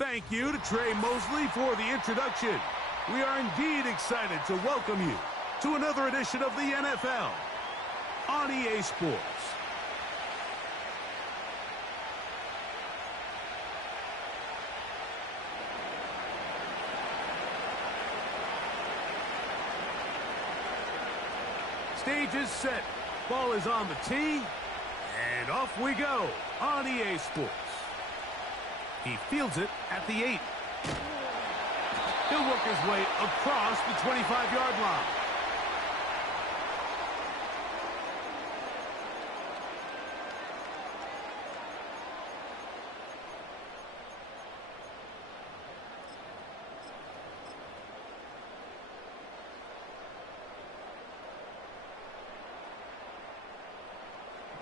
Thank you to Trey Mosley for the introduction. We are indeed excited to welcome you to another edition of the NFL on EA Sports. Stage is set. Ball is on the tee. And off we go on EA Sports. He fields it at the 8. He'll work his way across the 25-yard line.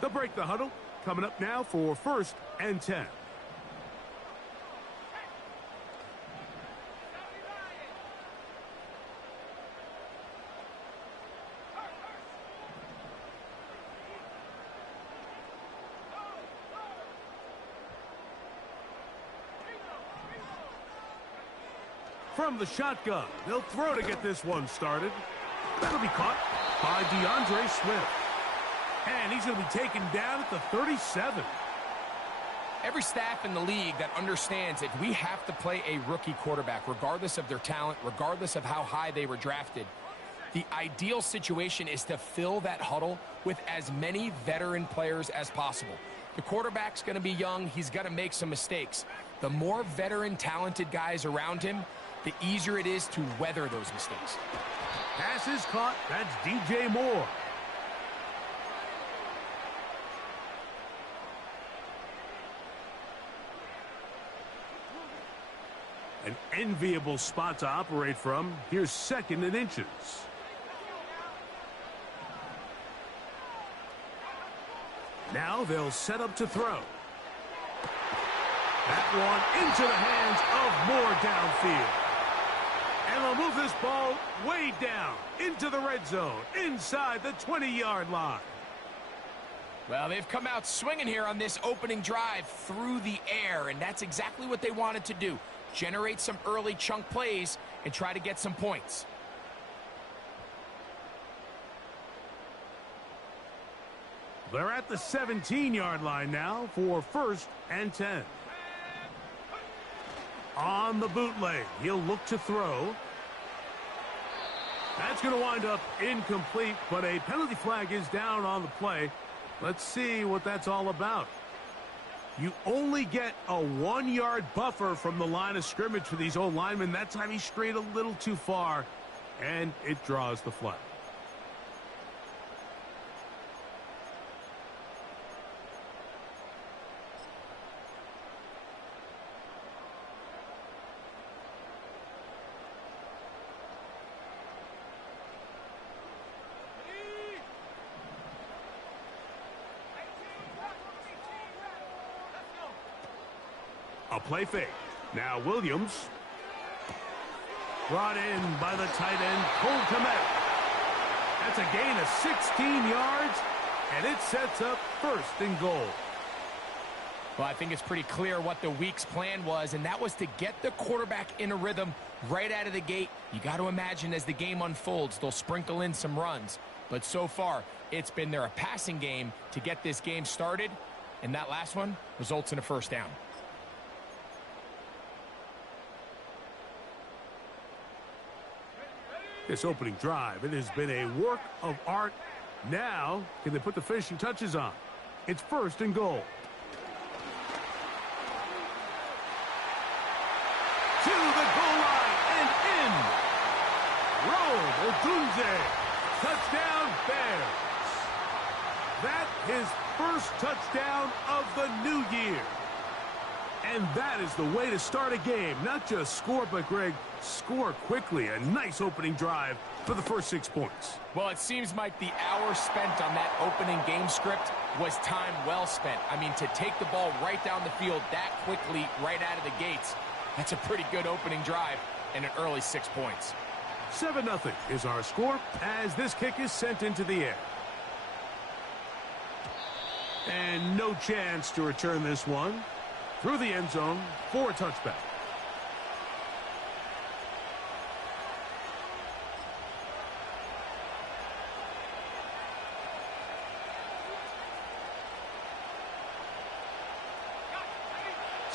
They'll break the huddle. Coming up now for 1st and 10. From the shotgun, they'll throw to get this one started. That'll be caught by DeAndre Swift. And he's going to be taken down at the 37. Every staff in the league that understands if we have to play a rookie quarterback, regardless of their talent, regardless of how high they were drafted, the ideal situation is to fill that huddle with as many veteran players as possible. The quarterback's going to be young. He's going to make some mistakes. The more veteran, talented guys around him, the easier it is to weather those mistakes. Pass is caught. That's DJ Moore. An enviable spot to operate from. Here's 2nd and inches. Now they'll set up to throw. That one into the hands of Moore downfield. And they'll move this ball way down into the red zone, inside the 20-yard line. Well, they've come out swinging here on this opening drive through the air, and that's exactly what they wanted to do. Generate some early chunk plays and try to get some points. They're at the 17-yard line now for 1st and 10. On the bootleg, he'll look to throw. That's going to wind up incomplete, but a penalty flag is down on the play. Let's see what that's all about. You only get a 1-yard buffer from the line of scrimmage for these old linemen. That time he strayed a little too far, and it draws the flag. A play fake. Now Williams. Brought in by the tight end, Cole Kmet. That's a gain of 16 yards, and it sets up 1st and goal. Well, I think it's pretty clear what the week's plan was, and that was to get the quarterback in a rhythm right out of the gate. You got to imagine as the game unfolds, they'll sprinkle in some runs. But so far, it's been their passing game to get this game started, and that last one results in a 1st down. This opening drive, it has been a work of art. Now, can they put the finishing touches on? It's 1st and goal. To the goal line and in. Rome Odunze. Touchdown, Bears. That his 1st touchdown of the new year. And that is the way to start a game. Not just score, but, Greg, score quickly. A nice opening drive for the first 6 points. Well, it seems like the hour spent on that opening game script was time well spent. I mean, to take the ball right down the field that quickly right out of the gates, that's a pretty good opening drive and an early 6 points. 7-0 is our score as this kick is sent into the air. And no chance to return this one through the end zone for a touchback.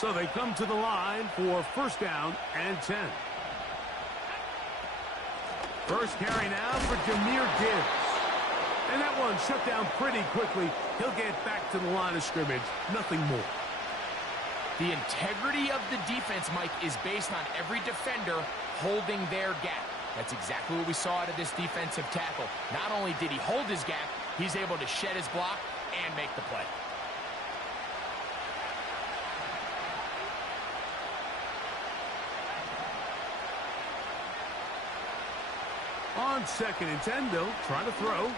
So they come to the line for first down and 10. First carry now for Jahmyr Gibbs. And that one shut down pretty quickly. He'll get back to the line of scrimmage. Nothing more. The integrity of the defense, Mike, is based on every defender holding their gap. That's exactly what we saw out of this defensive tackle. Not only did he hold his gap, he's able to shed his block and make the play. On 2nd and 10, they'll try to throw.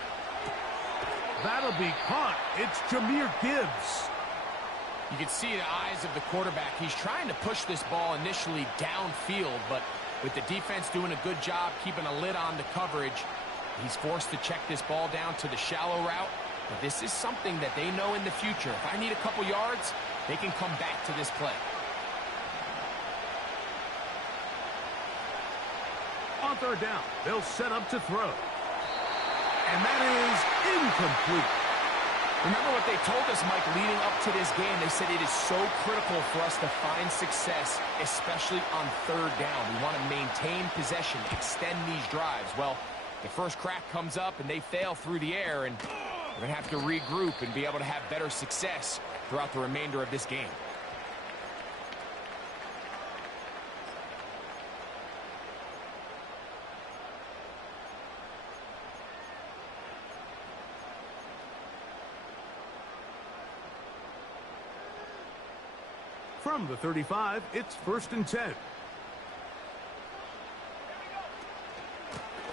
That'll be caught. It's Jahmyr Gibbs. You can see the eyes of the quarterback. He's trying to push this ball initially downfield, but with the defense doing a good job keeping a lid on the coverage, he's forced to check this ball down to the shallow route. But this is something that they know in the future. If I need a couple yards, they can come back to this play. On 3rd down, they'll set up to throw. And that is incomplete. Remember what they told us, Mike, leading up to this game. They said it is so critical for us to find success, especially on 3rd down. We want to maintain possession, extend these drives. Well, the first crack comes up and they fail through the air, and we're going to have to regroup and be able to have better success throughout the remainder of this game. From the 35, it's 1st and 10.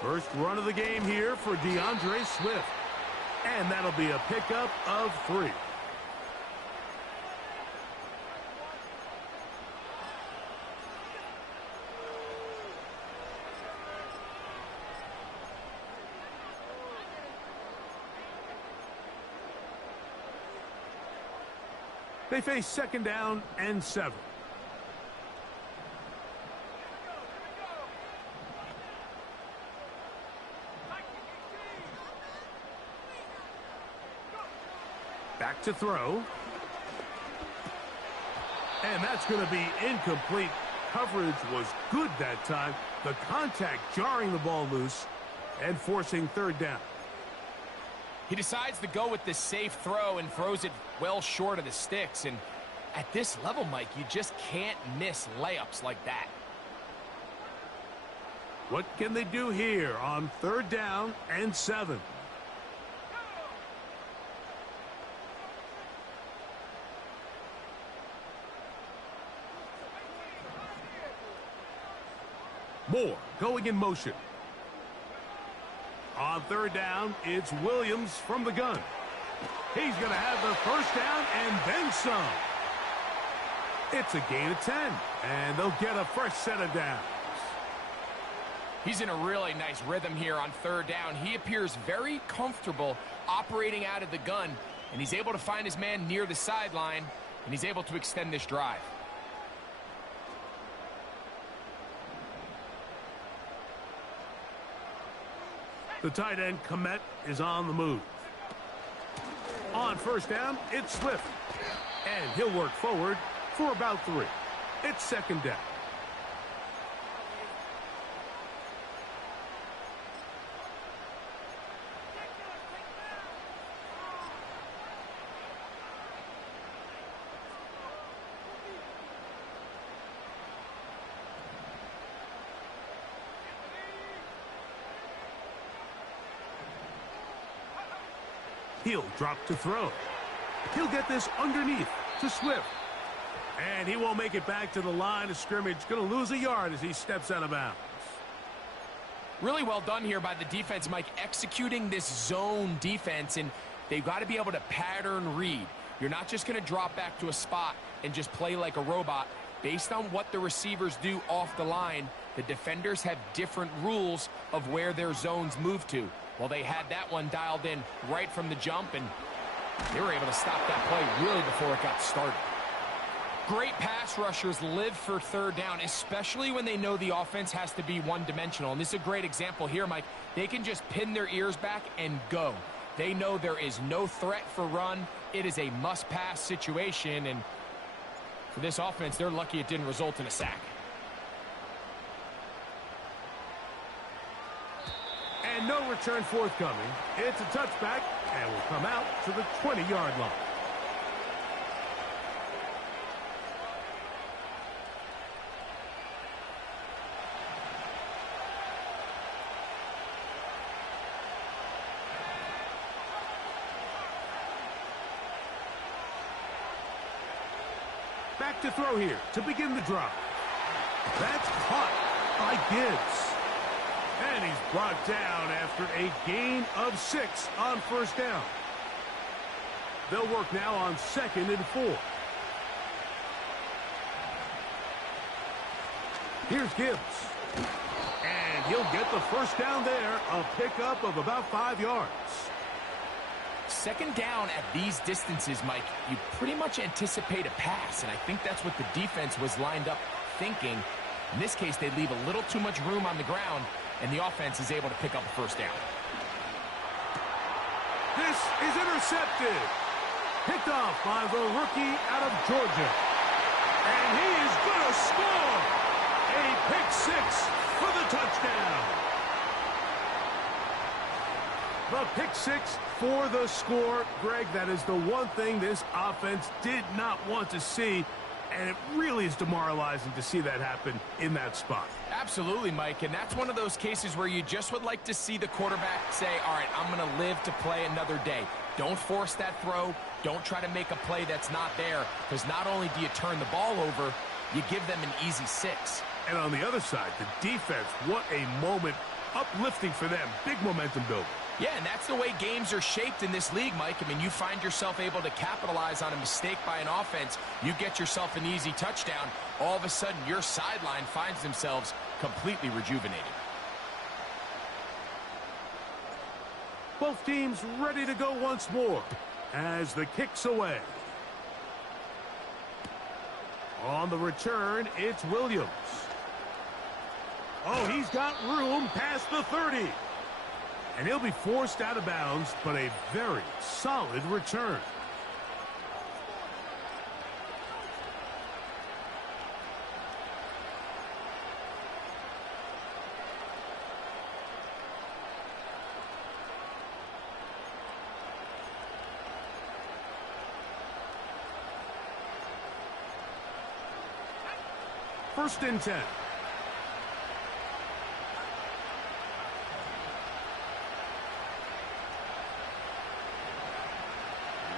First run of the game here for DeAndre Swift. And that'll be a pickup of 3. They face 2nd down and 7. Back to throw. And that's going to be incomplete. Coverage was good that time. The contact jarring the ball loose and forcing 3rd down. He decides to go with the safe throw and throws it well short of the sticks. And at this level, Mike, you just can't miss layups like that. What can they do here on 3rd down and 7? Moore going in motion. On 3rd down, it's Williams from the gun. He's going to have the first down and then some. It's a gain of 10, and they'll get a fresh set of downs. He's in a really nice rhythm here on 3rd down. He appears very comfortable operating out of the gun, and he's able to find his man near the sideline, and he's able to extend this drive. The tight end, Komet, is on the move. On 1st down, it's Swift. And he'll work forward for about 3. It's 2nd down. He'll drop to throw. He'll get this underneath to Swift. And he won't make it back to the line of scrimmage. Going to lose a yard as he steps out of bounds. Really well done here by the defense, Mike, executing this zone defense, and they've got to be able to pattern read. You're not just going to drop back to a spot and just play like a robot. Based on what the receivers do off the line, the defenders have different rules of where their zones move to. Well, they had that one dialed in right from the jump, and they were able to stop that play really before it got started. Great pass rushers live for 3rd down, especially when they know the offense has to be one-dimensional. And this is a great example here, Mike. They can just pin their ears back and go. They know there is no threat for run. It is a must-pass situation, and For this offense, they're lucky it didn't result in a sack. And no return forthcoming. It's a touchback and will come out to the 20-yard line. Back to throw here to begin the drive. That's caught by Gibbs. And he's brought down after a gain of 6 on first down. They'll work now on 2nd and 4. Here's Gibbs. And he'll get the first down there, a pickup of about 5 yards. Second down at these distances, Mike, you pretty much anticipate a pass, and I think that's what the defense was lined up thinking. In this case, they leave a little too much room on the ground, and the offense is able to pick up a first down. This is intercepted. Picked off by the rookie out of Georgia. And he is going to score. A pick 6 for the touchdown. The pick 6 for the score. Greg, that is the one thing this offense did not want to see. And it really is demoralizing to see that happen in that spot. Absolutely, Mike, and that's one of those cases where you just would like to see the quarterback say, all right, I'm going to live to play another day. Don't force that throw. Don't try to make a play that's not there, because not only do you turn the ball over, you give them an easy 6. And on the other side, the defense, what a moment, uplifting for them. Big momentum building. Yeah, and that's the way games are shaped in this league, Mike. I mean, you find yourself able to capitalize on a mistake by an offense. You get yourself an easy touchdown. All of a sudden, your sideline finds themselves completely rejuvenated. Both teams ready to go once more as the kick's away. On the return, it's Williams. Oh, he's got room past the 30. And he'll be forced out of bounds, but a very solid return. First and 10.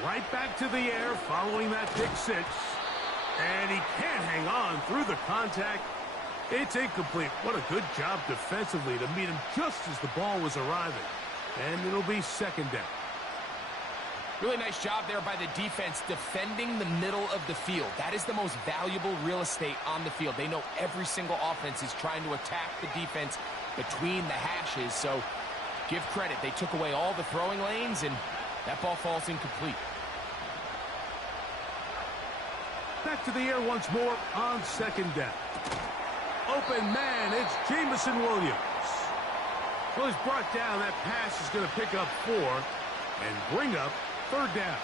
Right back to the air following that pick 6. And he can't hang on through the contact. It's incomplete. What a good job defensively to meet him just as the ball was arriving. And it'll be second down. Really nice job there by the defense defending the middle of the field. That is the most valuable real estate on the field. They know every single offense is trying to attack the defense between the hashes. So give credit. They took away all the throwing lanes, and that ball falls incomplete. Back to the air once more on second down. Open man, it's Jamison Williams. Well, he's brought down. That pass is going to pick up 4 and bring up third down.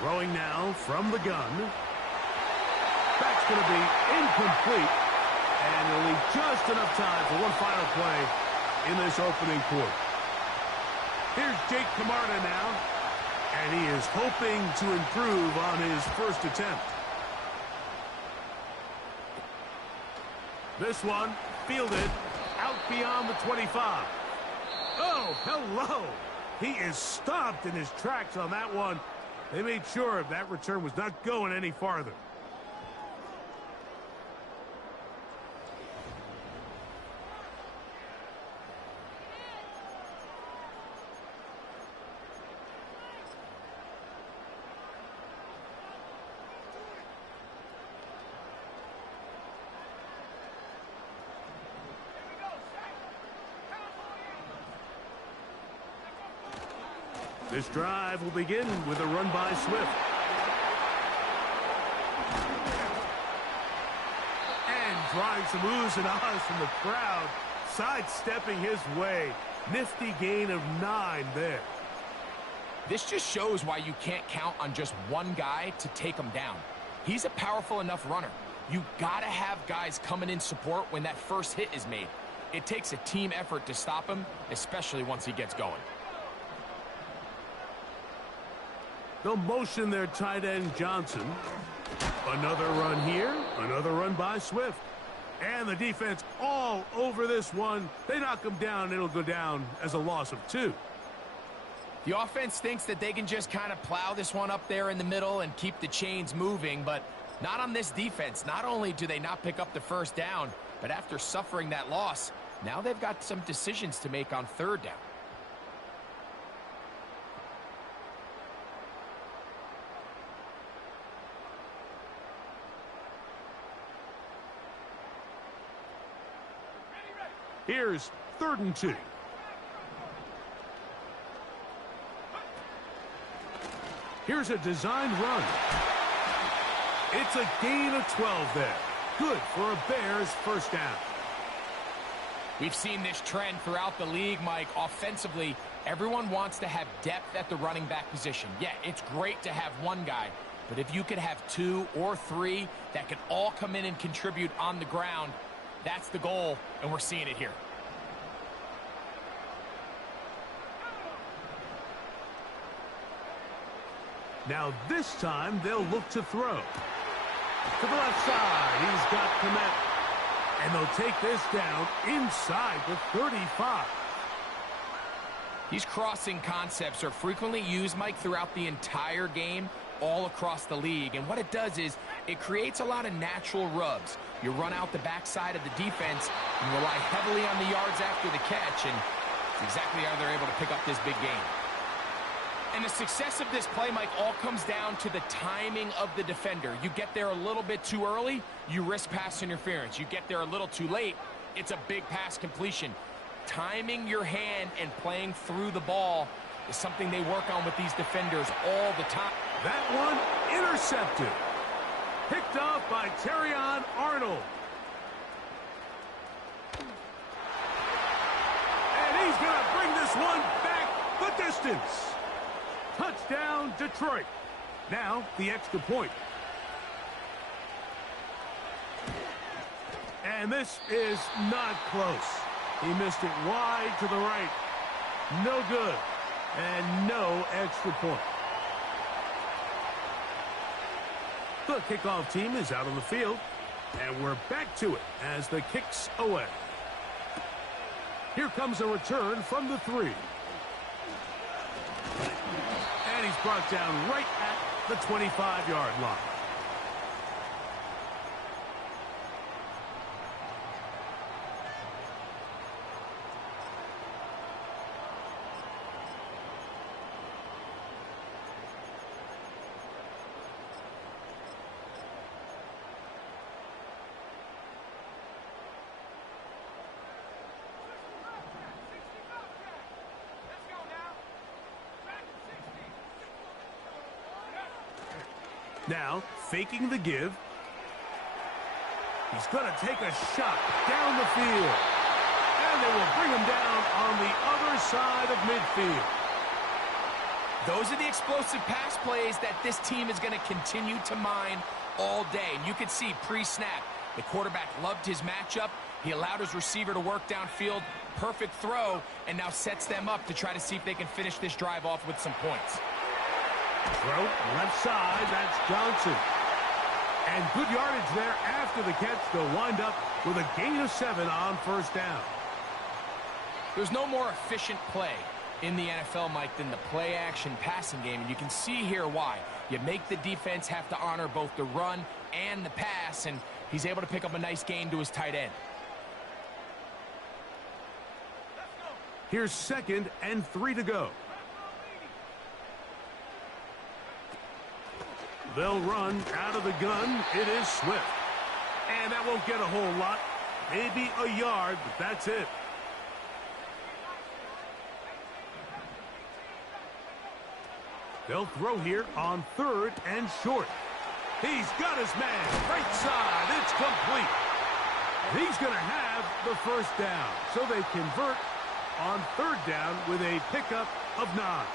Throwing now from the gun. That's going to be incomplete. And he'll leave just enough time for one final play in this opening quarter. Here's Jake Camarda now. And he is hoping to improve on his first attempt. This one fielded out beyond the 25. Oh, hello. He is stopped in his tracks on that one. They made sure that return was not going any farther. This drive will begin with a run by Swift. And drawing some oohs and ahs from the crowd, sidestepping his way. Nifty gain of 9 there. This just shows why you can't count on just one guy to take him down. He's a powerful enough runner. You gotta have guys coming in support when that first hit is made. It takes a team effort to stop him, especially once he gets going. They'll motion their tight end Johnson. Another run here, another run by Swift. And the defense all over this one. They knock him down, it'll go down as a loss of 2. The offense thinks that they can just kind of plow this one up there in the middle and keep the chains moving, but not on this defense. Not only do they not pick up the first down, but after suffering that loss, now they've got some decisions to make on 3rd down. Here's 3rd and 2. Here's a designed run. It's a gain of 12 there. Good for a Bears first down. We've seen this trend throughout the league, Mike. Offensively, everyone wants to have depth at the running back position. Yeah, it's great to have one guy, but if you could have 2 or 3 that can all come in and contribute on the ground, that's the goal, and we're seeing it here. Now this time they'll look to throw. To the left side, he's got Komet. And they'll take this down inside the 35. These crossing concepts are frequently used, Mike, throughout the entire game, all across the league. And what it does is it creates a lot of natural rubs. You run out the backside of the defense and rely heavily on the yards after the catch, and it's exactly how they're able to pick up this big gain. And the success of this play, Mike, all comes down to the timing of the defender. You get there a little bit too early, you risk pass interference. You get there a little too late, it's a big pass completion. Timing your hand and playing through the ball is something they work on with these defenders all the time. That one intercepted. Picked off by Terrion Arnold. And he's going to bring this one back the distance. Touchdown, Detroit. Now, the extra point. And this is not close. He missed it wide to the right. No good. And no extra point. The kickoff team is out on the field. And we're back to it as the kick's away. Here comes a return from the 3. And he's brought down right at the 25-yard line. Now, faking the give. He's going to take a shot down the field. And they will bring him down on the other side of midfield. Those are the explosive pass plays that this team is going to continue to mine all day. And you can see pre-snap, the quarterback loved his matchup. He allowed his receiver to work downfield. Perfect throw, and now sets them up to try to see if they can finish this drive off with some points. Throw left side, that's Johnson. And good yardage there after the catch. They'll wind up with a gain of 7 on first down. There's no more efficient play in the NFL, Mike, than the play-action passing game. And you can see here why. You make the defense have to honor both the run and the pass, and he's able to pick up a nice gain to his tight end. Here's 2nd and 3 to go. They'll run out of the gun. It is Swift. And that won't get a whole lot. Maybe a yard, but that's it. They'll throw here on 3rd and short. He's got his man. Right side. It's complete. He's going to have the first down. So they convert on 3rd down with a pickup of 9.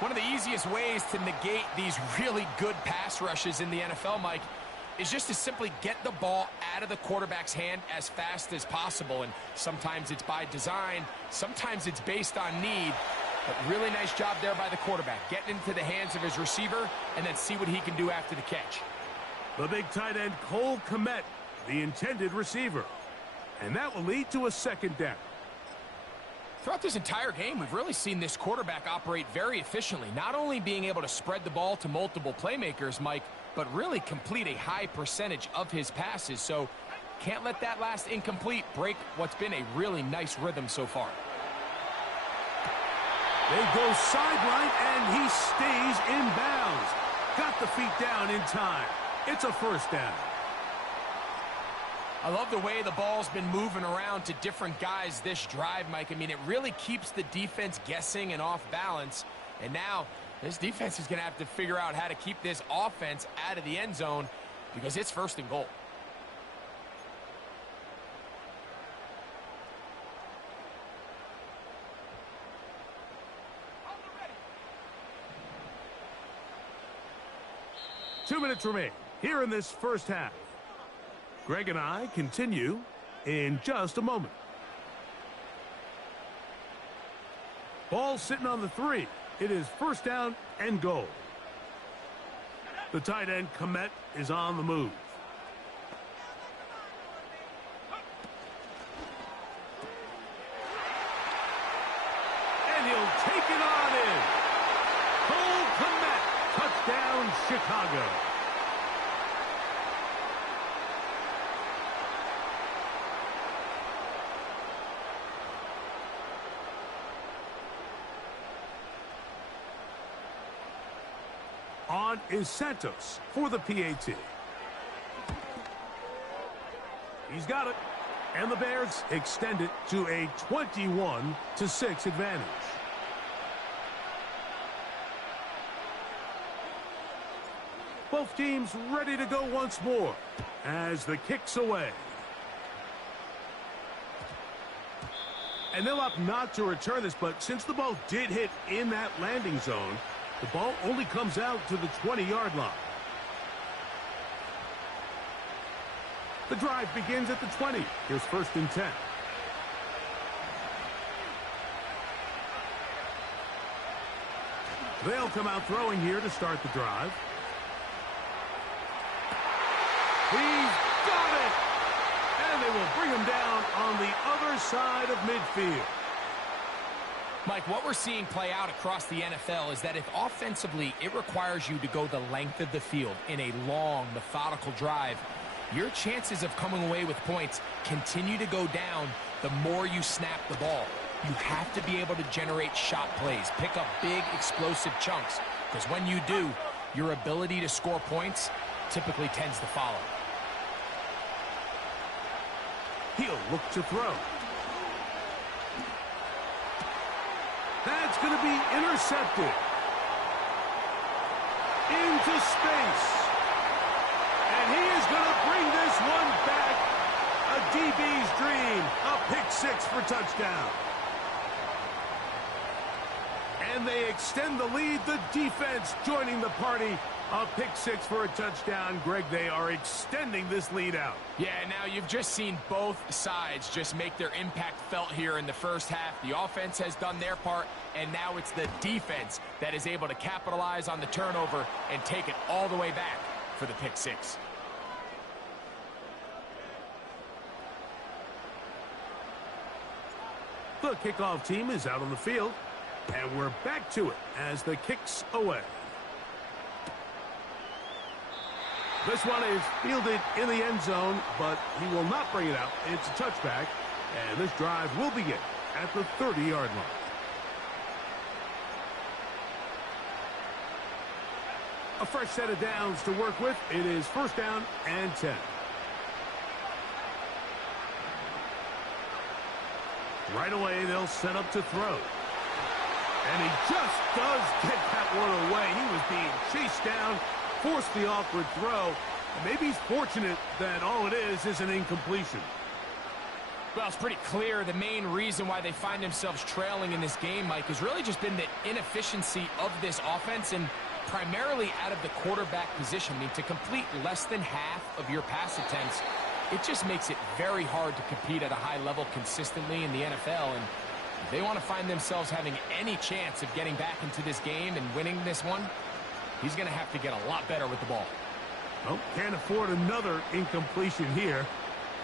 One of the easiest ways to negate these really good pass rushes in the NFL, Mike, is just to simply get the ball out of the quarterback's hand as fast as possible. And sometimes it's by design, sometimes it's based on need. But really nice job there by the quarterback, getting into the hands of his receiver and then see what he can do after the catch. The big tight end, Cole Kmet, the intended receiver. And that will lead to a 2nd down. Throughout this entire game, we've really seen this quarterback operate very efficiently, not only being able to spread the ball to multiple playmakers, Mike, but really complete a high percentage of his passes. So can't let that last incomplete break what's been a really nice rhythm so far. They go sideline, and he stays in bounds. Got the feet down in time. It's a 1st down. I love the way the ball's been moving around to different guys this drive, Mike. I mean, it really keeps the defense guessing and off balance. And now this defense is going to have to figure out how to keep this offense out of the end zone because it's 1st and goal. Two minutes remain here in this first half. Greg and I continue in just a moment. Ball sitting on the 3. It is 1st down and goal. The tight end, Kmet, is on the move. And he'll take it on in. Cole Kmet, touchdown Chicago. On is Santos for the PAT. He's got it. And the Bears extend it to a 21-6 advantage. Both teams ready to go once more as the kick's away. And they'll opt not to return this, but since the ball did hit in that landing zone, the ball only comes out to the 20-yard line. The drive begins at the 20. Here's 1st and 10. They'll come out throwing here to start the drive. He's got it! And they will bring him down on the other side of midfield. Mike, what we're seeing play out across the NFL is that if offensively it requires you to go the length of the field in a long, methodical drive, your chances of coming away with points continue to go down the more you snap the ball. You have to be able to generate shot plays, pick up big, explosive chunks, because when you do, your ability to score points typically tends to follow. He'll look to throw. That's going to be intercepted. Into space. And he is going to bring this one back. A DB's dream. A pick-6 for touchdown. And they extend the lead. The defense joining the party. A pick-6 for a touchdown. Greg, they are extending this lead out. Yeah, now you've just seen both sides just make their impact felt here in the first half. The offense has done their part, and now it's the defense that is able to capitalize on the turnover and take it all the way back for the pick-6. The kickoff team is out on the field, and we're back to it as the kick's away. This one is fielded in the end zone, but he will not bring it out. It's a touchback, and this drive will begin at the 30-yard line. A fresh set of downs to work with. It is 1st down and 10. Right away, they'll set up to throw. And he just does get that one away. He was being chased down, forced the awkward throw. And maybe he's fortunate that all it is an incompletion. Well, it's pretty clear the main reason why they find themselves trailing in this game, Mike, has really just been the inefficiency of this offense and primarily out of the quarterback position. I mean, to complete less than half of your pass attempts, it just makes it very hard to compete at a high level consistently in the NFL. And if they want to find themselves having any chance of getting back into this game and winning this one, he's going to have to get a lot better with the ball. Well, can't afford another incompletion here.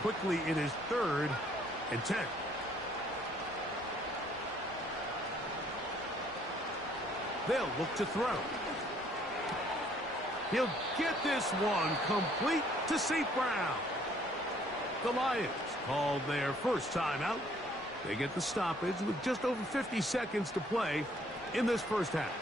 Quickly, it is 3rd and 10. They'll look to throw. He'll get this one complete to St. Brown. The Lions called their first timeout. They get the stoppage with just over 50 seconds to play in this first half.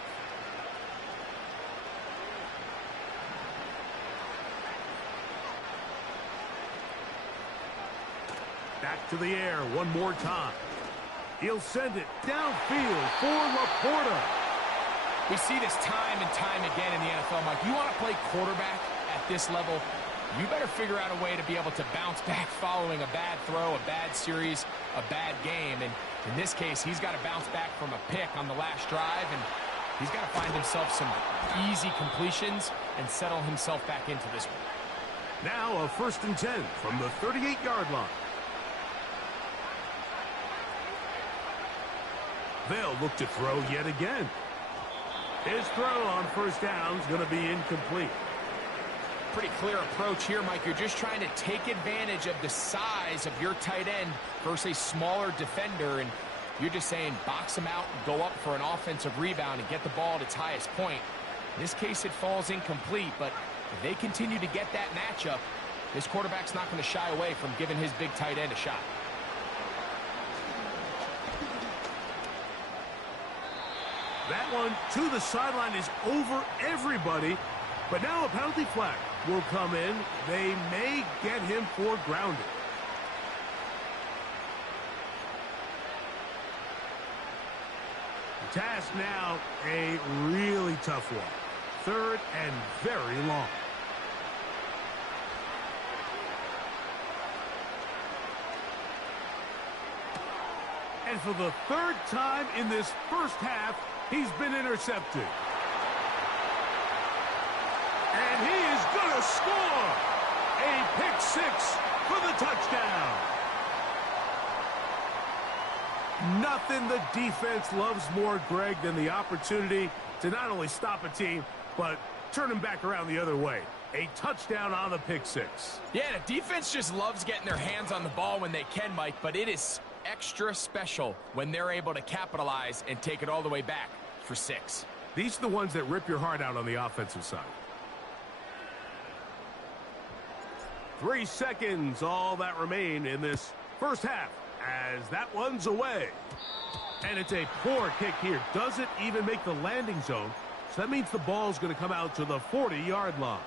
Back to the air one more time. He'll send it downfield for Laporta. We see this time and time again in the NFL, Mike. You want to play quarterback at this level, you better figure out a way to be able to bounce back following a bad throw, a bad series, a bad game. And in this case, he's got to bounce back from a pick on the last drive, and he's got to find himself some easy completions and settle himself back into this one. Now a 1st and 10 from the 38-yard line. They'll look to throw yet again. His throw on first down is going to be incomplete. Pretty clear approach here, Mike. You're just trying to take advantage of the size of your tight end versus a smaller defender, and you're just saying box him out and go up for an offensive rebound and get the ball at its highest point. In this case, it falls incomplete, but if they continue to get that matchup, this quarterback's not going to shy away from giving his big tight end a shot. That one to the sideline is over everybody, but now a penalty flag will come in. They may get him for grounding. The task now, a really tough one. 3rd and very long. And for the 3rd time in this first half, he's been intercepted. And he is going to score a pick 6 for the touchdown. Nothing the defense loves more, Greg, than the opportunity to not only stop a team, but turn them back around the other way. A touchdown on the pick 6. Yeah, the defense just loves getting their hands on the ball when they can, Mike, but it is extra special when they're able to capitalize and take it all the way back for 6. These are the ones that rip your heart out on the offensive side. 3 seconds, all that remain in this first half, as that one's away. And it's a poor kick here. Doesn't even make the landing zone. So that means the ball's going to come out to the 40-yard line.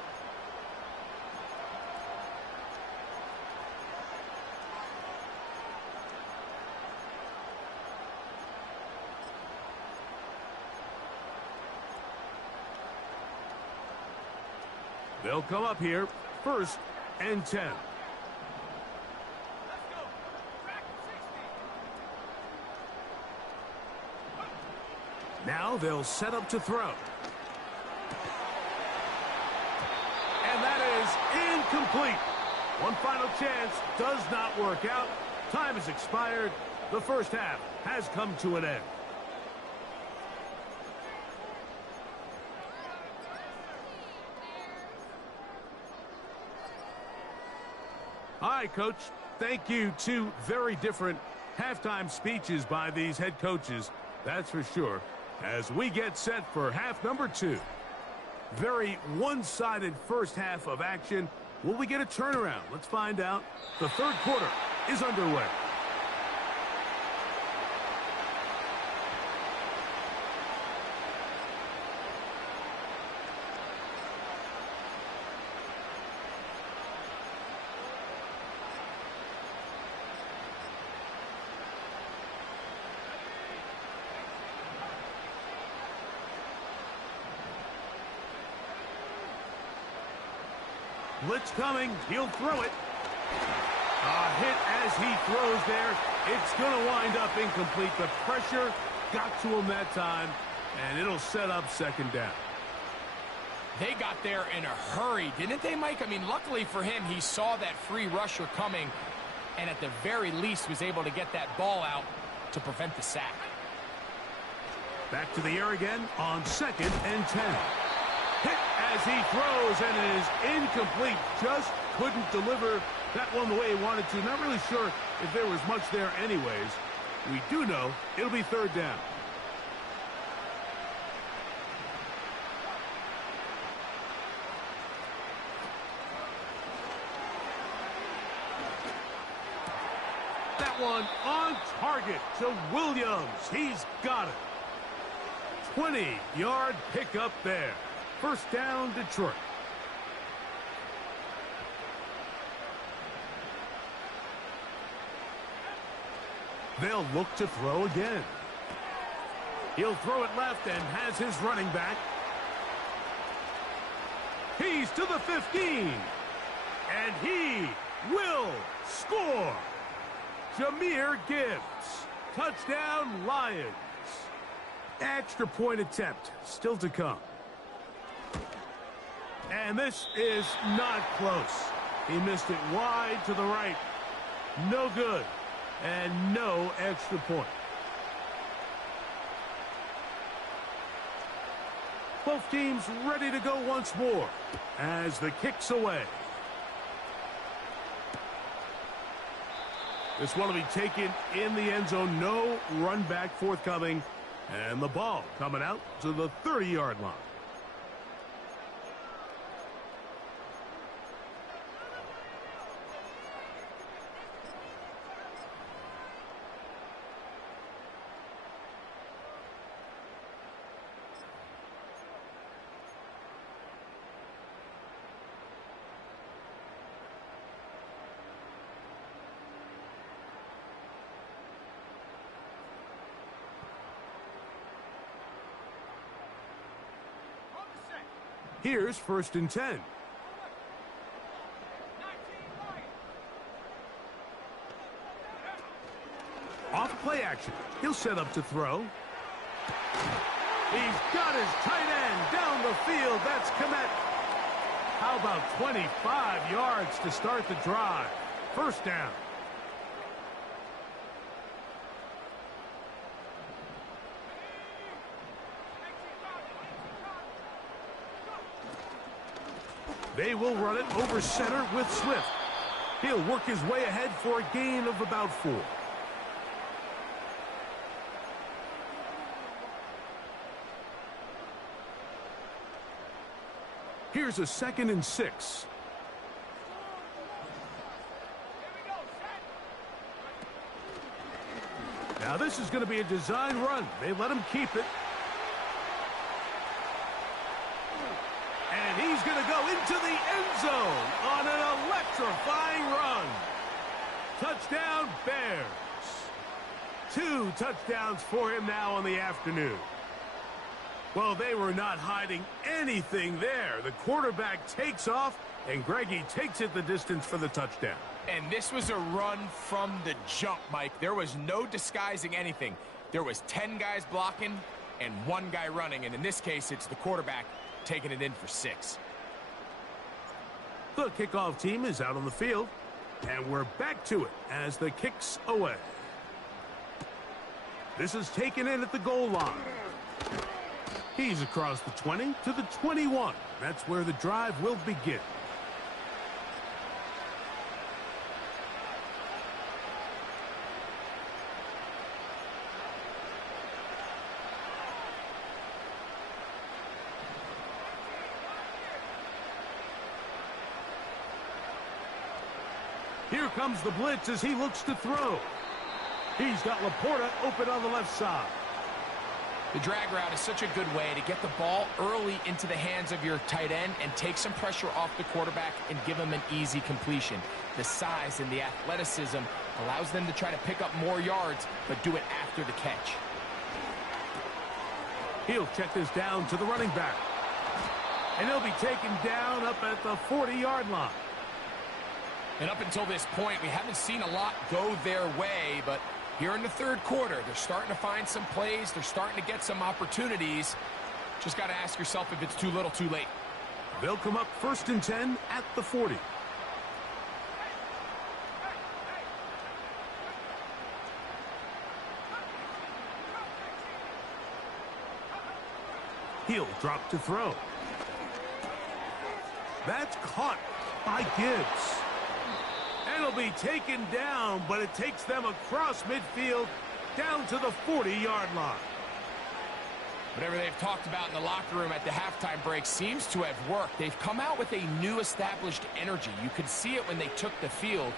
They'll come up here, 1st and 10. Now they'll set up to throw. And that is incomplete. One final chance does not work out. Time has expired. The first half has come to an end. Hi, Coach. Thank you. 2 very different halftime speeches by these head coaches, that's for sure, as we get set for half number 2. Very one-sided first half of action. Will we get a turnaround? Let's find out. The 3rd quarter is underway. Blitz coming. He'll throw it. A hit as he throws there. It's going to wind up incomplete. The pressure got to him that time, and it'll set up second down. They got there in a hurry, didn't they, Mike? I mean, luckily for him, he saw that free rusher coming, and at the very least was able to get that ball out to prevent the sack. Back to the air again on 2nd and 10. Hit as he throws, and it is incomplete. Just couldn't deliver that one the way he wanted to. Not really sure if there was much there anyways. We do know it'll be 3rd down. That one on target to Williams. He's got it. 20-yard pickup there. 1st down, Detroit. They'll look to throw again. He'll throw it left and has his running back. He's to the 15. And he will score. Jahmyr Gibbs. Touchdown, Lions. Extra point attempt still to come. And this is not close. He missed it wide to the right. No good. And no extra point. Both teams ready to go once more as the kick's away. This one will be taken in the end zone. No run back forthcoming. And the ball coming out to the 30-yard line. Here's 1st and 10. Off play action. He'll set up to throw. He's got his tight end down the field. That's Kmet. How about 25 yards to start the drive? 1st down. They will run it over center with Swift. He'll work his way ahead for a gain of about 4. Here's a 2nd and 6. Now this is going to be a design run. They let him keep it. And he's going to go into the end zone on an electrifying run. Touchdown, Bears. 2 touchdowns for him now on the afternoon. Well, they were not hiding anything there. The quarterback takes off, and Greggy takes it the distance for the touchdown. And this was a run from the jump, Mike. There was no disguising anything. There was 10 guys blocking and 1 guy running, and in this case, it's the quarterback taking it in for 6. The kickoff team is out on the field, and we're back to it as the kick's away. This is taken in at the goal line. He's across the 20 to the 21. That's where the drive will begin. Here comes the blitz as he looks to throw. He's got Laporta open on the left side. The drag route is such a good way to get the ball early into the hands of your tight end and take some pressure off the quarterback and give him an easy completion. The size and the athleticism allows them to try to pick up more yards, but do it after the catch. He'll check this down to the running back. And he'll be taken down up at the 40-yard line. And up until this point, we haven't seen a lot go their way, but here in the third quarter, they're starting to find some plays. They're starting to get some opportunities. Just got to ask yourself if it's too little, too late. They'll come up 1st and 10 at the 40. He'll drop to throw. That's caught by Gibbs. And it'll be taken down, but it takes them across midfield down to the 40-yard line. Whatever they've talked about in the locker room at the halftime break seems to have worked. They've come out with a new established energy. You could see it when they took the field.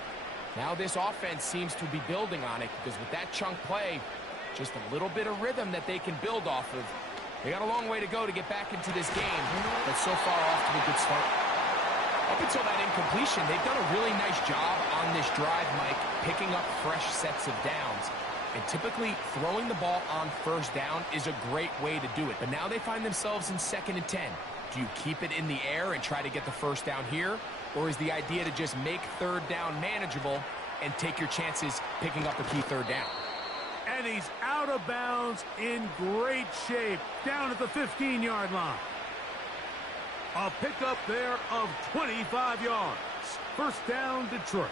Now this offense seems to be building on it because with that chunk play, just a little bit of rhythm that they can build off of. They got a long way to go to get back into this game, but so far off to a good start. Up until that incompletion, they've done a really nice job on this drive, Mike, picking up fresh sets of downs. And typically, throwing the ball on first down is a great way to do it. But now they find themselves in 2nd and 10. Do you keep it in the air and try to get the first down here? Or is the idea to just make 3rd down manageable and take your chances picking up a key 3rd down? And he's out of bounds in great shape down at the 15-yard line. A pickup there of 25 yards. 1st down, Detroit.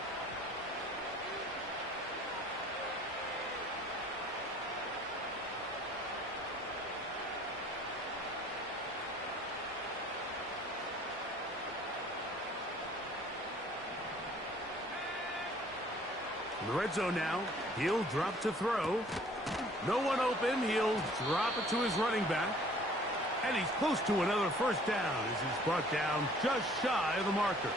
In the red zone now, he'll drop to throw. No one open, he'll drop it to his running back. And he's close to another 1st down as he's brought down just shy of the marker.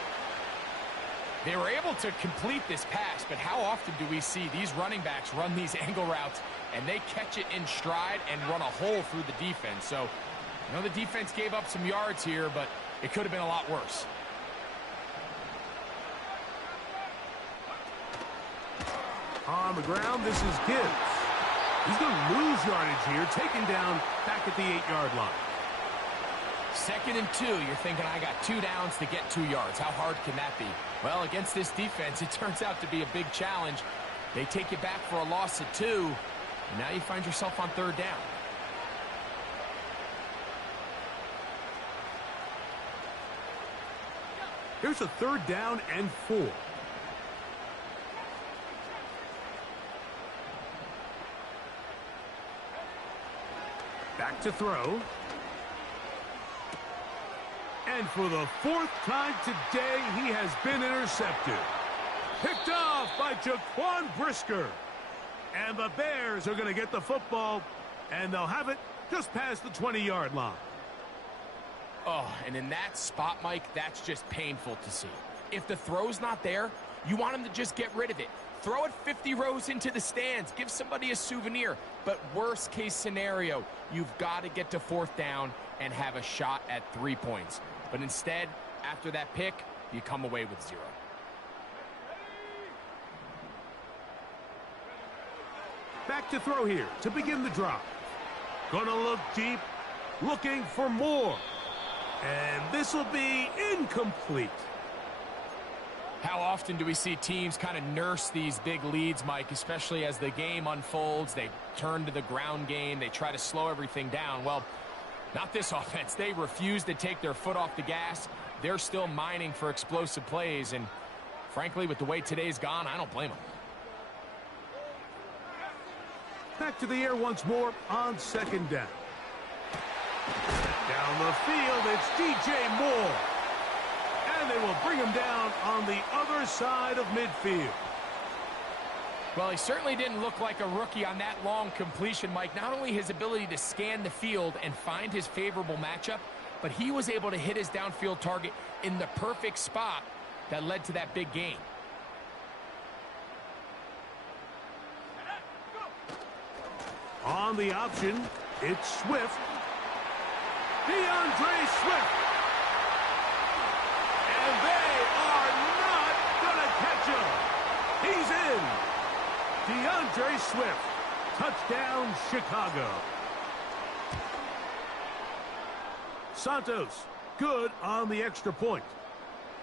They were able to complete this pass, but how often do we see these running backs run these angle routes and they catch it in stride and run a hole through the defense? So, I know the defense gave up some yards here, but it could have been a lot worse. On the ground, this is Gibbs. He's going to lose yardage here, taken down back at the 8-yard line. 2nd and 2, you're thinking, I got 2 downs to get 2 yards. How hard can that be? Well, against this defense, it turns out to be a big challenge. They take you back for a loss at 2, and now you find yourself on 3rd down. Here's a 3rd down and 4. Back to throw. And for the 4th time today, he has been intercepted. Picked off by Jaquan Brisker. And the Bears are going to get the football, and they'll have it just past the 20-yard line. Oh, and in that spot, Mike, that's just painful to see. If the throw's not there, you want him to just get rid of it. Throw it 50 rows into the stands. Give somebody a souvenir. But worst case scenario, you've got to get to 4th down and have a shot at 3 points. But instead, after that pick, you come away with 0. Back to throw here to begin the drive. Gonna look deep, looking for more. And this will be incomplete. How often do we see teams kind of nurse these big leads, Mike, especially as the game unfolds? They turn to the ground game. They try to slow everything down. Well, not this offense. They refuse to take their foot off the gas. They're still mining for explosive plays. And frankly, with the way today's gone, I don't blame them. Back to the air once more on 2nd down. Down the field, it's DJ Moore. And they will bring him down on the other side of midfield. Well, he certainly didn't look like a rookie on that long completion, Mike. Not only his ability to scan the field and find his favorable matchup, but he was able to hit his downfield target in the perfect spot that led to that big gain. On the option, it's Swift. DeAndre Swift. And they are not going to catch him. He's in. DeAndre Swift. Touchdown, Chicago. Santos good on the extra point.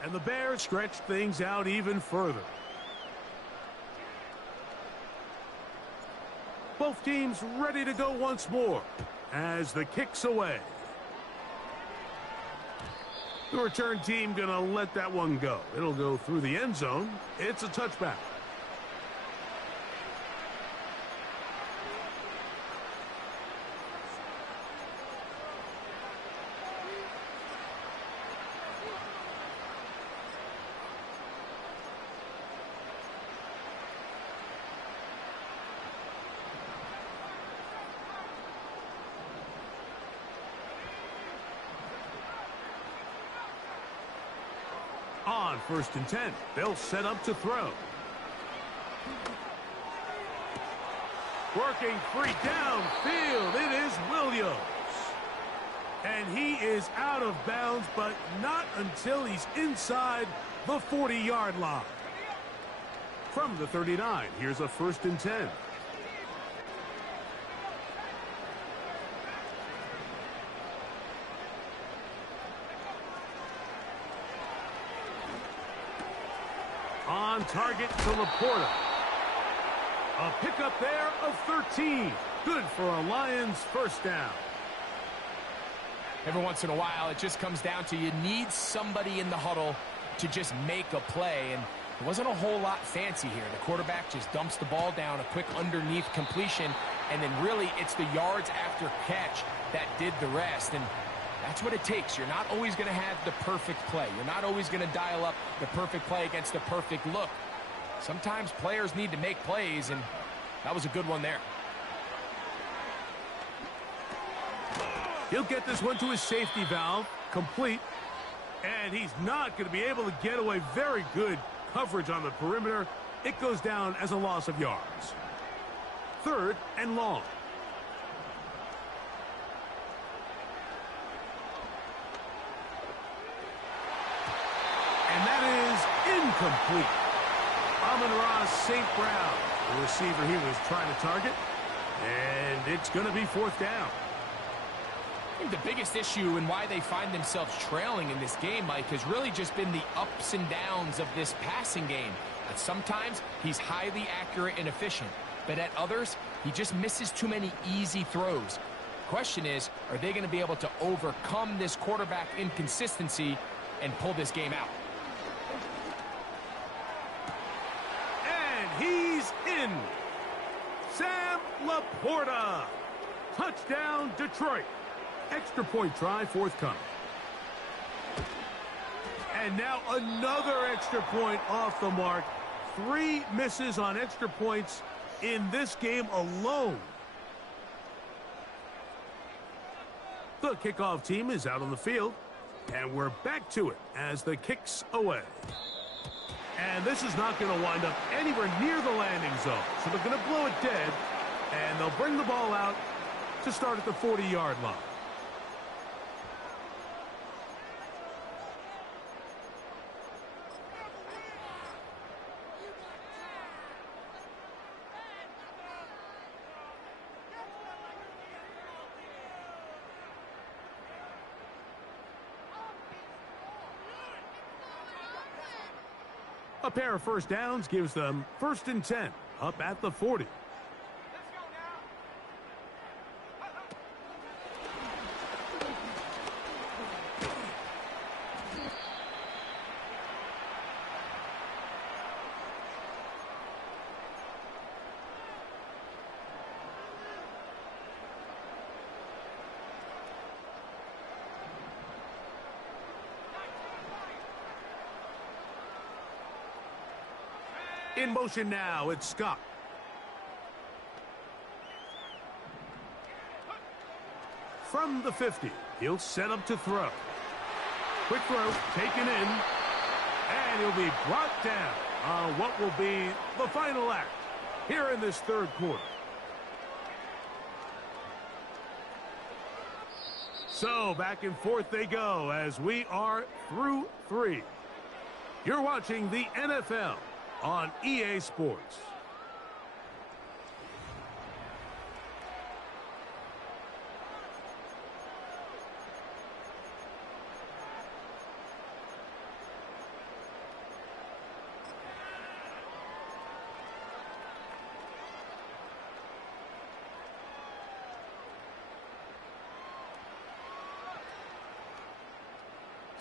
And the Bears stretch things out even further. Both teams ready to go once more as the kick's away. The return team going to let that one go. It'll go through the end zone. It's a touchback. On 1st and 10, they'll set up to throw. Working free downfield, it is Williams. And he is out of bounds, but not until he's inside the 40-yard line. From the 39, here's a 1st and 10. On target to Laporta. A pickup there of 13. Good for a Lions first down. Every once in a while, it just comes down to you need somebody in the huddle to just make a play. And it wasn't a whole lot fancy here. The quarterback just dumps the ball down, a quick underneath completion, and then really it's the yards after catch that did the rest. And that's what it takes. You're not always going to have the perfect play. You're not always going to dial up the perfect play against the perfect look. Sometimes players need to make plays, and that was a good one there. He'll get this one to his safety valve, complete. And he's not going to be able to get away. Very good coverage on the perimeter. It goes down as a loss of yards. 3rd and long. And that is incomplete. Amon-Ra St. Brown, the receiver he was trying to target. And it's going to be 4th down. I think the biggest issue and why they find themselves trailing in this game, Mike, has really just been the ups and downs of this passing game. At sometimes, he's highly accurate and efficient. But at others, he just misses too many easy throws. The question is, are they going to be able to overcome this quarterback inconsistency and pull this game out? He's in. Sam Laporta. Touchdown, Detroit. Extra point try forthcoming. And now another extra point off the mark. 3 misses on extra points in this game alone. The kickoff team is out on the field. And we're back to it as the kick's away. And this is not going to wind up anywhere near the landing zone. So they're going to blow it dead. And they'll bring the ball out to start at the 40-yard line. A pair of first downs gives them 1st and 10 up at the 40. In motion now, it's Scott. From the 50, he'll set up to throw. Quick throw, taken in, and he'll be brought down on what will be the final act here in this 3rd quarter. So back and forth they go as we are through 3. You're watching the NFL on EA Sports.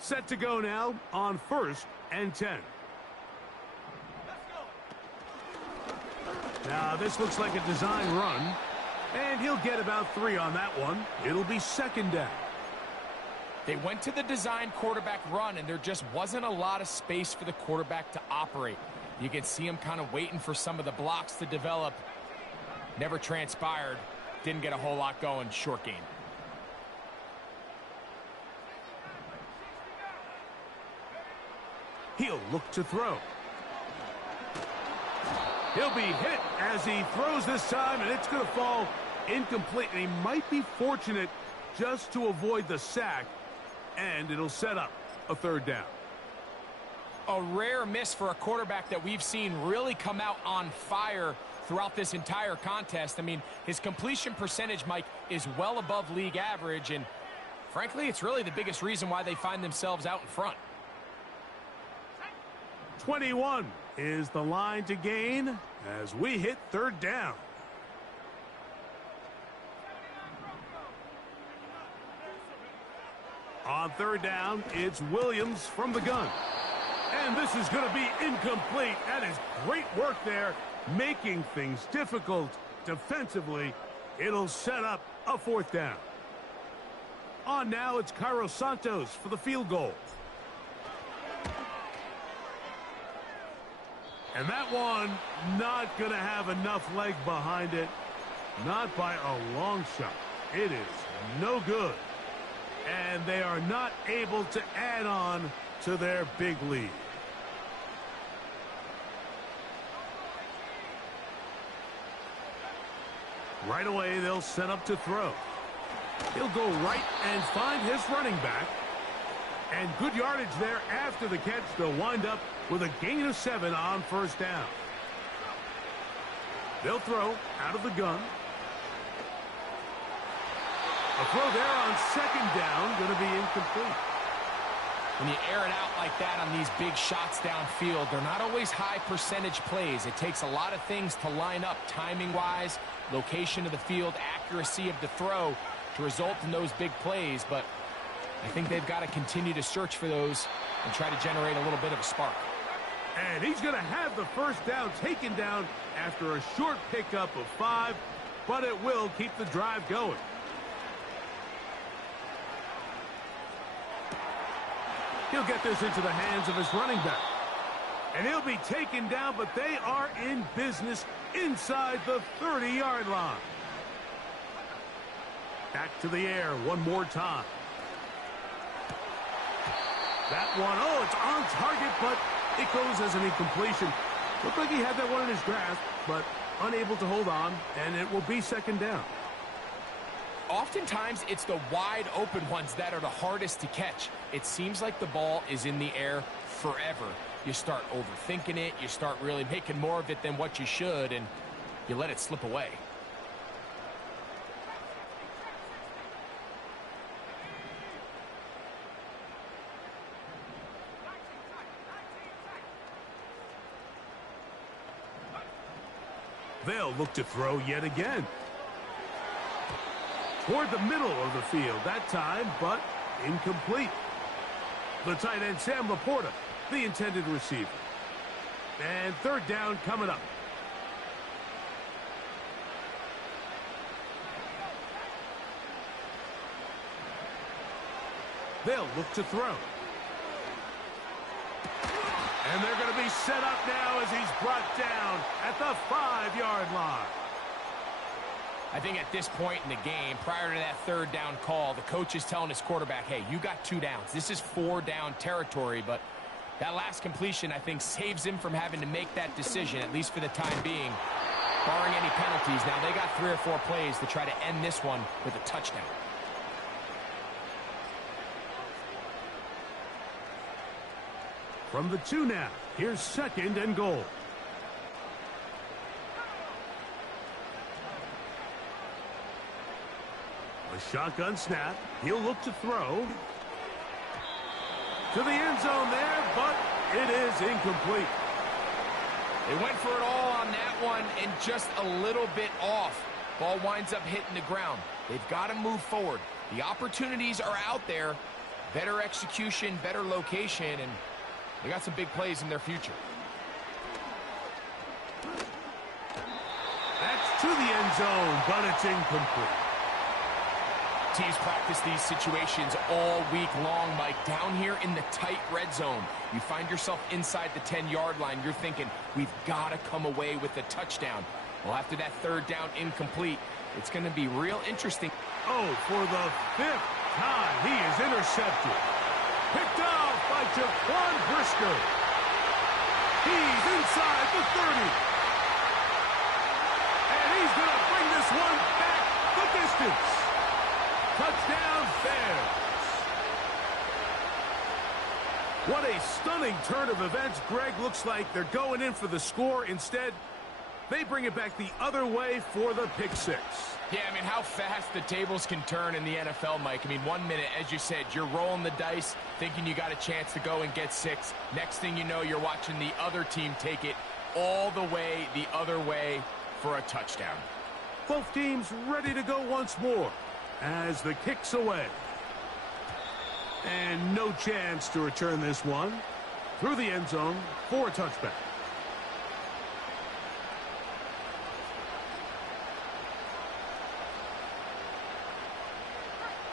Set to go now on 1st and 10. Now, this looks like a design run, and he'll get about 3 on that one. It'll be 2nd down. They went to the design quarterback run, and there just wasn't a lot of space for the quarterback to operate. You can see him kind of waiting for some of the blocks to develop. Never transpired. Didn't get a whole lot going. Short game. He'll look to throw. He'll be hit as he throws this time, and it's going to fall incomplete. And he might be fortunate just to avoid the sack, and it'll set up a 3rd down. A rare miss for a quarterback that we've seen really come out on fire throughout this entire contest. I mean, his completion percentage, Mike, is well above league average, and frankly, it's really the biggest reason why they find themselves out in front. 21 is the line to gain as we hit 3rd down. On 3rd down, it's Williams from the gun. And this is going to be incomplete. That is great work there, making things difficult defensively. It'll set up a 4th down. On now, it's Yr3 for the field goal. And that one not going to have enough leg behind it. Not by a long shot. It is no good. And they are not able to add on to their big lead. Right away, they'll set up to throw. He'll go right and find his running back. And good yardage there after the catch. They'll wind up with a gain of 7 on 1st down. They'll throw out of the gun. A throw there on 2nd down, going to be incomplete. When you air it out like that on these big shots downfield, they're not always high percentage plays. It takes a lot of things to line up timing-wise, location of the field, accuracy of the throw to result in those big plays. But I think they've got to continue to search for those and try to generate a little bit of a spark. And he's going to have the 1st down taken down after a short pickup of 5, but it will keep the drive going. He'll get this into the hands of his running back. And he'll be taken down, but they are in business inside the 30-yard line. Back to the air one more time. That one, oh, it's on target, but it goes as an incompletion. Looked like he had that one in his grasp, but unable to hold on, and it will be 2nd down. Oftentimes, it's the wide open ones that are the hardest to catch. It seems like the ball is in the air forever. You start overthinking it, you start really making more of it than what you should, and you let it slip away. They'll look to throw yet again. Toward the middle of the field that time, but incomplete. The tight end, Sam Laporta, the intended receiver. And 3rd down coming up. They'll look to throw. And they're going to be set up now as he's brought down at the 5-yard line. I think at this point in the game, prior to that 3rd down call, the coach is telling his quarterback, hey, you got 2 downs. This is 4-down territory, but that last completion, I think, saves him from having to make that decision, at least for the time being, barring any penalties. Now, they got 3 or 4 plays to try to end this one with a touchdown. From the 2 now, here's 2nd and goal. A shotgun snap. He'll look to throw. To the end zone there, but it is incomplete. They went for it all on that one and just a little bit off. Ball winds up hitting the ground. They've got to move forward. The opportunities are out there. better execution, better location, and they got some big plays in their future. That's to the end zone, but it's incomplete. Teams practice these situations all week long, Mike. Down here in the tight red zone, you find yourself inside the 10-yard line. You're thinking, we've got to come away with a touchdown. Well, after that third down incomplete, it's going to be real interesting. Oh, for the 5th time, he is intercepted. Picked off by Jaquan Brisker. He's inside the 30. And he's going to bring this one back the distance. Touchdown, Bears. What a stunning turn of events. Greg, looks like they're going in for the score. Instead, they bring it back the other way for the pick six. Yeah, I mean, how fast the tables can turn in the NFL, Mike. I mean, 1 minute, as you said, you're rolling the dice, thinking you got a chance to go and get 6. Next thing you know, you're watching the other team take it all the way the other way for a touchdown. Both teams ready to go once more as the kick's away. And no chance to return this one through the end zone for a touchback.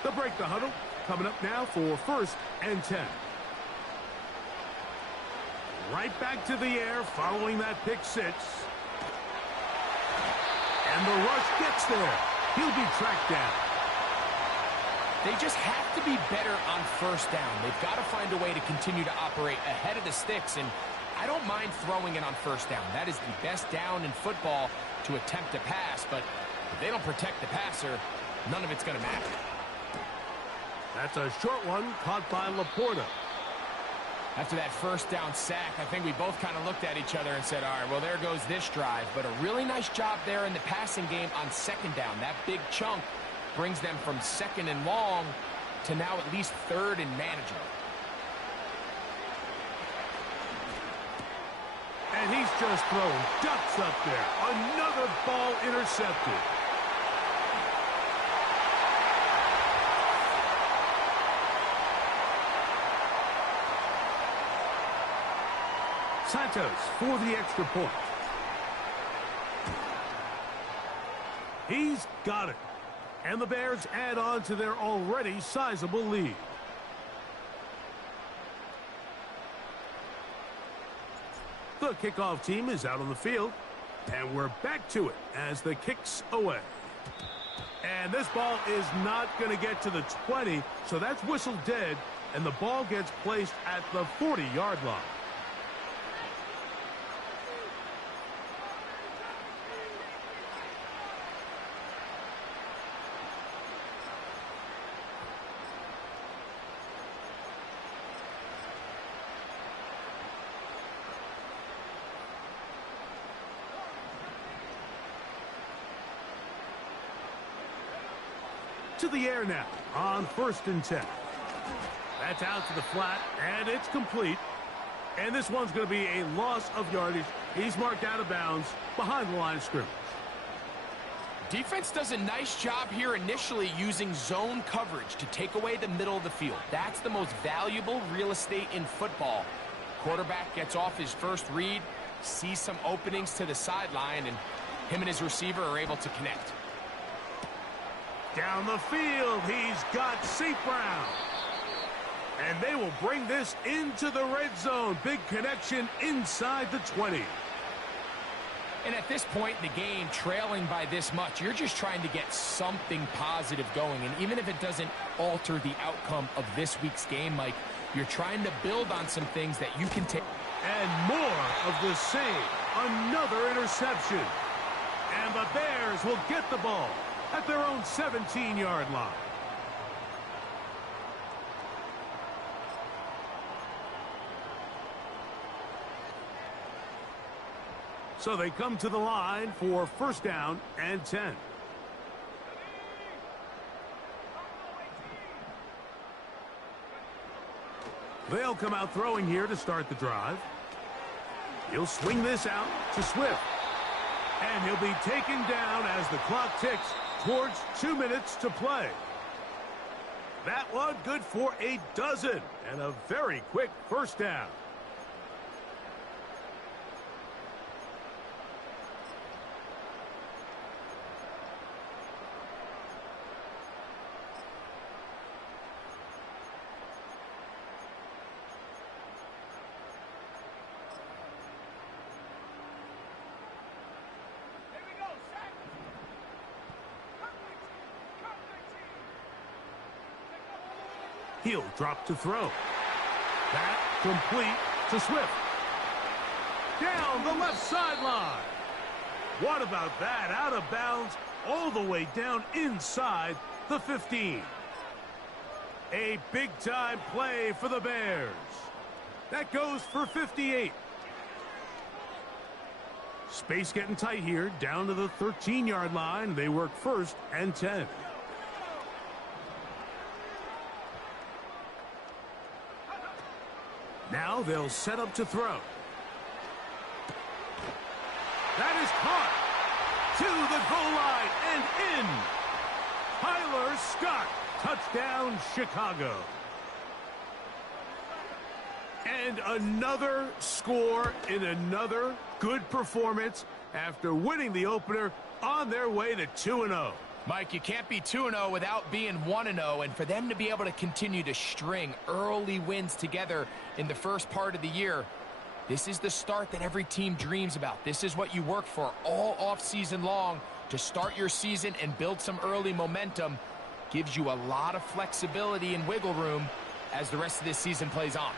They'll break the huddle. Coming up now for 1st and 10. Right back to the air following that pick six. And the rush gets there. He'll be tracked down. They just have to be better on 1st down. They've got to find a way to continue to operate ahead of the sticks, and I don't mind throwing it on 1st down. That is the best down in football to attempt a pass, but if they don't protect the passer, none of it's going to matter. That's a short one caught by Laporta. After that 1st down sack, I think we both kind of looked at each other and said, all right, well, there goes this drive. But a really nice job there in the passing game on 2nd down. That big chunk brings them from 2nd and long to now at least 3rd and manageable. And he's just throwing ducks up there. Another ball intercepted. Santos for the extra point. He's got it. And the Bears add on to their already sizable lead. The kickoff team is out on the field. And we're back to it as the kick's away. And this ball is not going to get to the 20, so that's whistled dead, and the ball gets placed at the 40-yard line. To the air now on 1st and 10. That's out to the flat, and it's complete. And this one's going to be a loss of yardage. He's marked out of bounds behind the line of scrimmage. Defense does a nice job here initially using zone coverage to take away the middle of the field. That's the most valuable real estate in football. Quarterback gets off his first read, sees some openings to the sideline, and him and his receiver are able to connect. Down the field, he's got St. Brown. And they will bring this into the red zone. Big connection inside the 20. And at this point in the game, trailing by this much, you're just trying to get something positive going. And even if it doesn't alter the outcome of this week's game, Mike, you're trying to build on some things that you can take. And more of the same. Another interception. And the Bears will get the ball at their own 17-yard line. So they come to the line for 1st down and 10. They'll come out throwing here to start the drive. He'll swing this out to Swift. And he'll be taken down as the clock ticks towards 2 minutes to play. That one good for a dozen and a very quick first down. He'll drop to throw. That complete to Swift. Down the left sideline. What about that? Out of bounds all the way down inside the 15. A big-time play for the Bears. That goes for 58. Space getting tight here. Down to the 13-yard line. They work 1st and 10. Now they'll set up to throw. That is caught to the goal line and in. Tyler Scott, touchdown Chicago. And another score in another good performance after winning the opener on their way to 2-0. Mike, you can't be 2-0 without being 1-0, and for them to be able to continue to string early wins together in the first part of the year, this is the start that every team dreams about. This is what you work for all off-season long to start your season and build some early momentum. Gives you a lot of flexibility and wiggle room as the rest of this season plays on.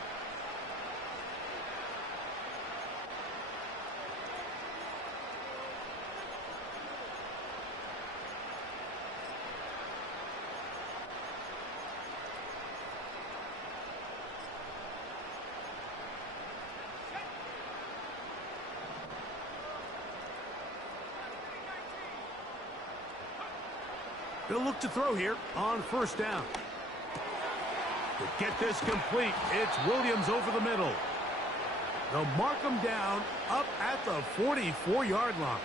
They'll look to throw here on 1st down. To get this complete, it's Williams over the middle. They'll mark him down up at the 44-yard line.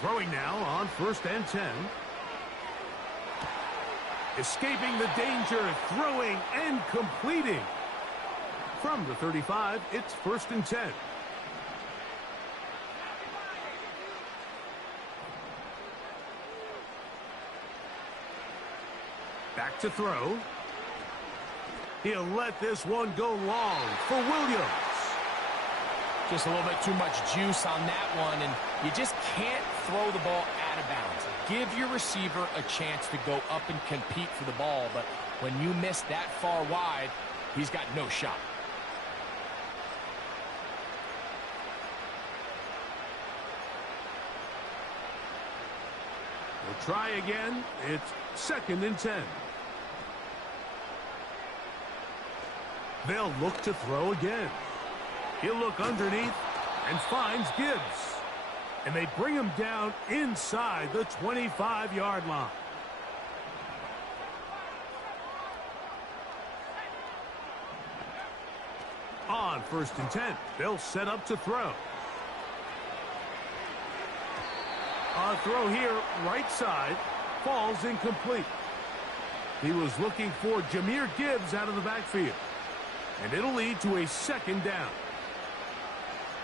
Throwing now on 1st and 10. Escaping the danger, throwing and completing. From the 35, it's 1st and 10. Back to throw. He'll let this one go long for Williams. Just a little bit too much juice on that one, and you just can't throw the ball out of bounds. Give your receiver a chance to go up and compete for the ball, but when you miss that far wide, he's got no shot. We'll try again. It's 2nd and 10. They'll look to throw again. He'll look underneath and finds Gibbs. And they bring him down inside the 25-yard line. On 1st and 10, they'll set up to throw. A throw here, right side, falls incomplete. He was looking for Jahmyr Gibbs out of the backfield. And it'll lead to a 2nd down.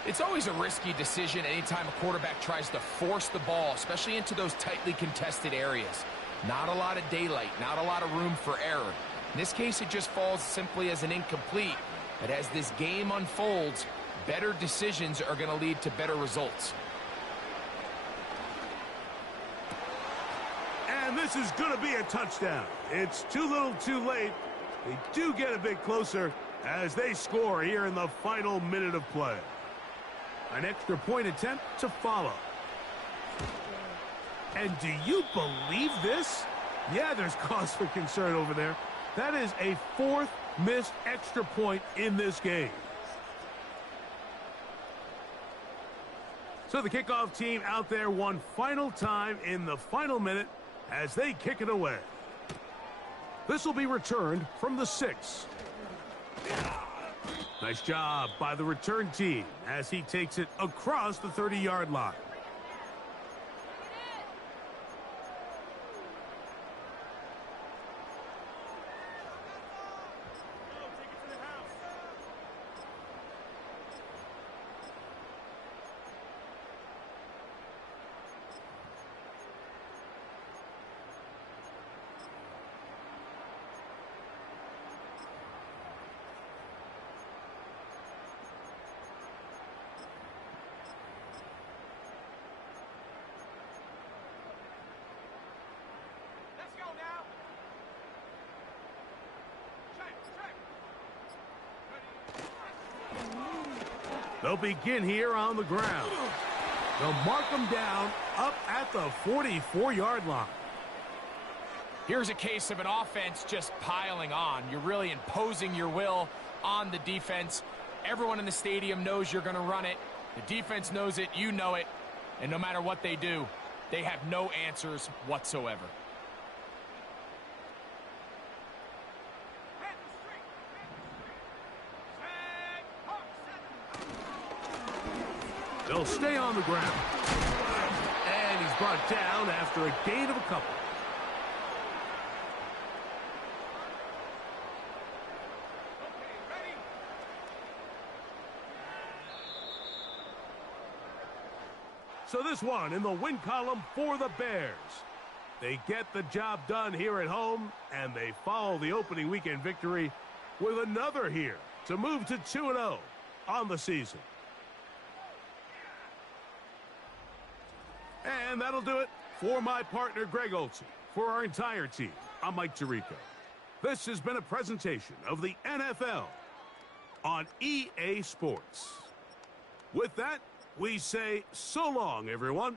It's always a risky decision anytime a quarterback tries to force the ball, especially into those tightly contested areas. Not a lot of daylight, not a lot of room for error. In this case, it just falls simply as an incomplete. But as this game unfolds, better decisions are going to lead to better results. And this is going to be a touchdown. It's too little too late. They do get a bit closer as they score here in the final minute of play. An extra point attempt to follow. And do you believe this? Yeah, there's cause for concern over there. That is a 4th missed extra point in this game. So the kickoff team out there one final time in the final minute as they kick it away. This will be returned from the 6. Nice job by the return team as he takes it across the 30-yard line. They'll begin here on the ground. They'll mark them down up at the 44-yard line. Here's a case of an offense just piling on. You're really imposing your will on the defense. Everyone in the stadium knows you're going to run it. The defense knows it, you know it. And no matter what they do, they have no answers whatsoever. They'll stay on the ground. And he's brought down after a gain of a couple. So this one in the win column for the Bears. They get the job done here at home, and they follow the opening weekend victory with another here to move to 2-0 on the season. And that'll do it for my partner, Greg Olsen. For our entire team, I'm Mike Tirico. This has been a presentation of the NFL on EA Sports. With that, we say so long, everyone.